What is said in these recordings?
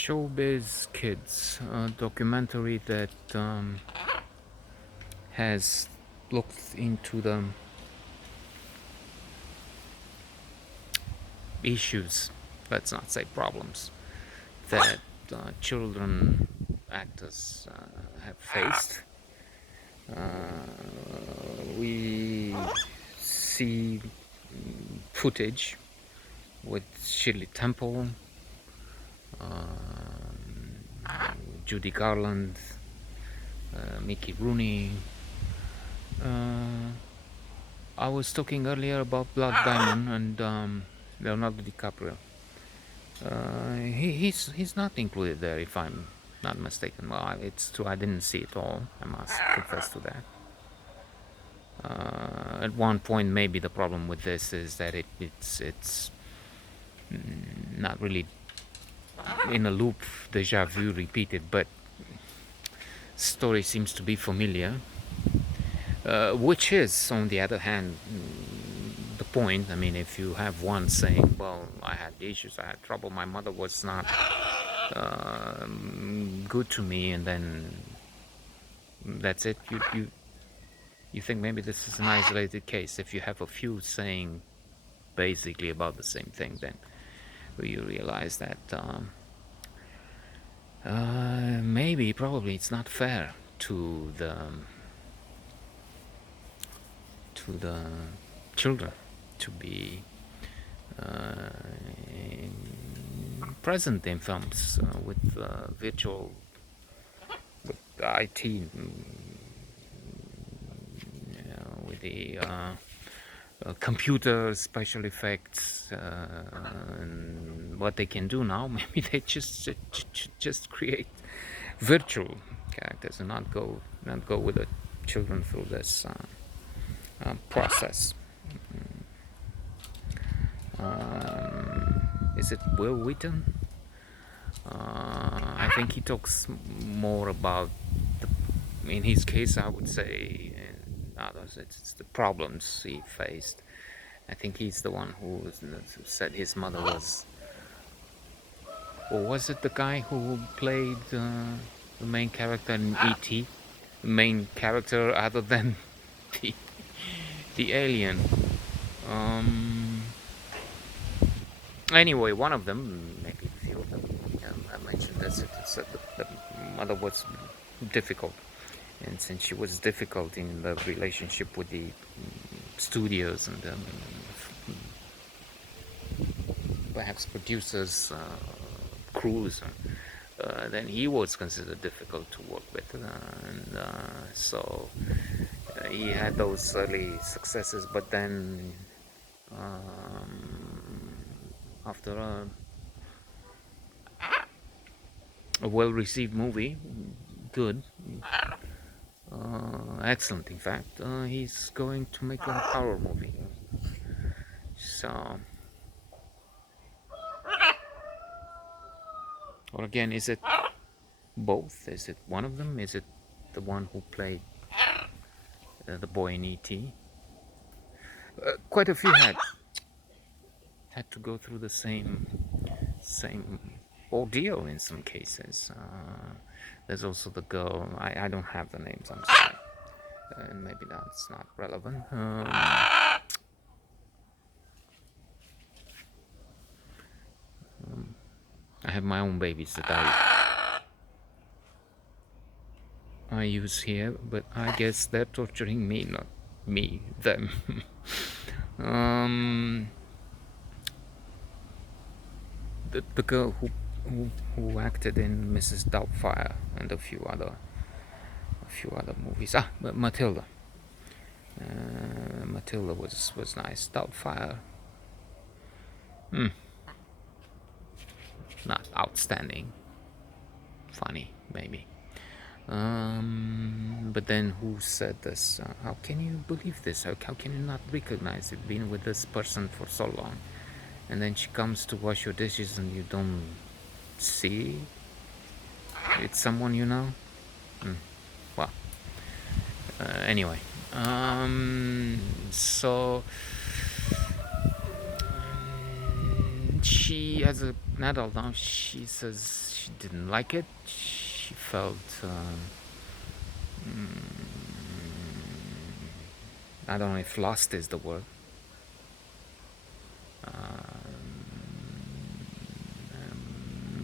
Showbiz Kids, a documentary that has looked into the issues, let's not say problems, that children actors have faced. We see footage with Shirley Temple, Judy Garland, Mickey Rooney. I was talking earlier about Blood Diamond and Leonardo DiCaprio. He's not included there, if I'm not mistaken. Well, it's true. I didn't see it all. I must confess to that. At one point, maybe the problem with this is that it's not really in a loop, deja vu, repeated, but story seems to be familiar. Which is, on the other hand, the point. I mean, if you have one saying, "Well, I had issues, I had trouble, my mother was not good to me," and then that's it. You think maybe this is an isolated case. If you have a few saying basically about the same thing, then you realize that maybe, probably, it's not fair to the children to be present in films with virtual, with IT, with the computer special effects, and what they can do now. Maybe they just create virtual characters and not go with the children through this process. Is it Will Wheaton? I think he talks more about in his case, I would say, others, it's the problems he faced. I think he's the one who said his mother was, or was it the guy who played the main character in E.T.? The main character other than the alien. Anyway, one of them, maybe a few of them, I mentioned this. It said the mother was difficult, and since she was difficult in the relationship with the studios and perhaps producers, crews, then he was considered difficult to work with, and so he had those early successes, but then after a well-received movie, good, excellent in fact, he's going to make a horror movie. So, or again, is it both? Is it one of them? Is it the one who played the boy in E.T.? Quite a few had to go through the same ordeal in some cases. There's also the girl. I don't have the names. I'm sorry. And maybe that's not relevant. I have my own babies that I use here, but I guess they're torturing me, not me, them. The girl who acted in Mrs. Doubtfire and a few other movies. Matilda. Matilda was nice. Doubtfire, not outstanding. Funny, maybe. But then who said this? How can you believe this? How can you not recognize it? Been with this person for so long, and then she comes to wash your dishes and you don't see it's someone you know. Well, anyway, so she, as an adult now, she says she didn't like it. She felt, I don't know if lost is the word,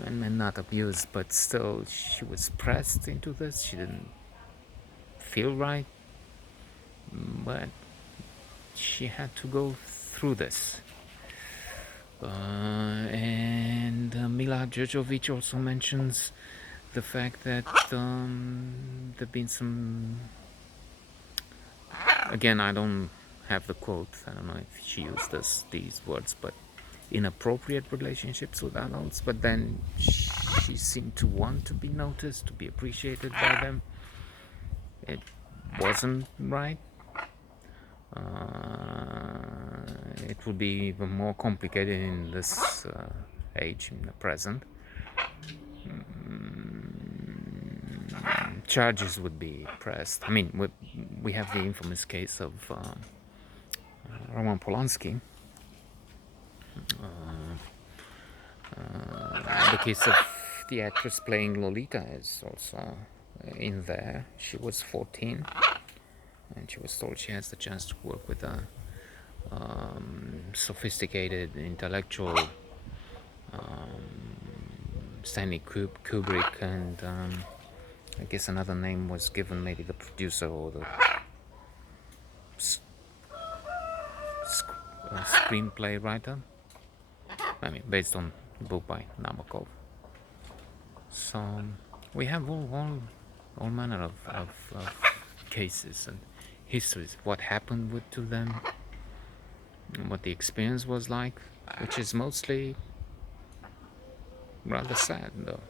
and not abused, but still she was pressed into this. She didn't feel right, but she had to go through this. And Mila Djurdjevic also mentions the fact that there've been some. Again, I don't have the quote. I don't know if she used these words, but inappropriate relationships with adults. But then she seemed to want to be noticed, to be appreciated by them. It wasn't right. It would be even more complicated in this age, in the present. Charges would be pressed. I mean, we have the infamous case of Roman Polanski. The case of the actress playing Lolita is also in there. She was 14, and she was told she has the chance to work with a sophisticated intellectual, Stanley Kubrick, and I guess another name was given, maybe the producer or the screenplay writer. I mean, based on a book by Nabokov. So we have all manner of cases and histories, what happened to them, and what the experience was like, which is mostly rather sad, though.